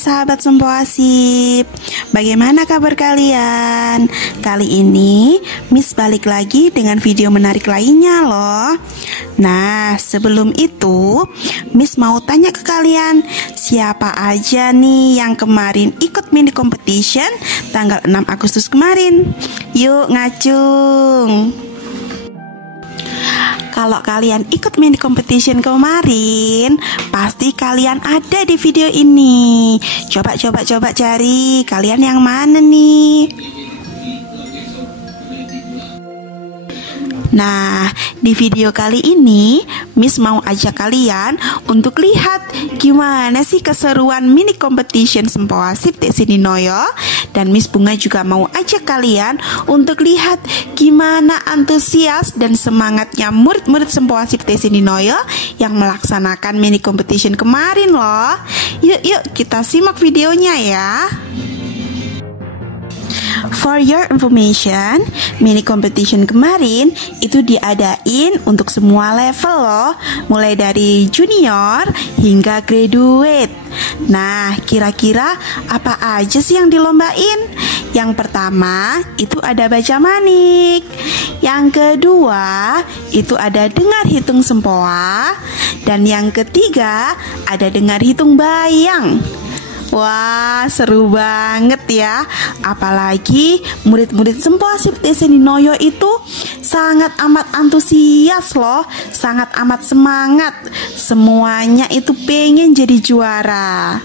sahabat Sempoasip. Bagaimana kabar kalian? Kali ini Miss balik lagi dengan video menarik lainnya loh. Nah, sebelum itu Miss mau tanya ke kalian, siapa aja nih yang kemarin ikut mini competition tanggal 6 Agustus kemarin? Yuk ngacung. Kalau kalian ikut mini competition kemarin, pasti kalian ada di video ini. Coba cari, kalian yang mana nih? Nah, di video kali ini Miss mau ajak kalian untuk lihat gimana sih keseruan mini competition Sempoasip Tessininoyo. Dan Miss Bunga juga mau ajak kalian untuk lihat gimana antusias dan semangatnya murid-murid Sempoasip Tessininoyo yang melaksanakan mini competition kemarin loh. Yuk kita simak videonya ya. For your information, mini competition kemarin itu diadain untuk semua level loh, mulai dari junior hingga graduate. Nah, kira-kira apa aja sih yang dilombain? Yang pertama itu ada baca manik. Yang kedua itu ada dengar hitung sempoa. Dan yang ketiga ada dengar hitung bayang. Wah, seru banget ya. Apalagi murid-murid Sempoasip Tessininoyo itu sangat amat antusias loh, sangat amat semangat. Semuanya itu pengen jadi juara.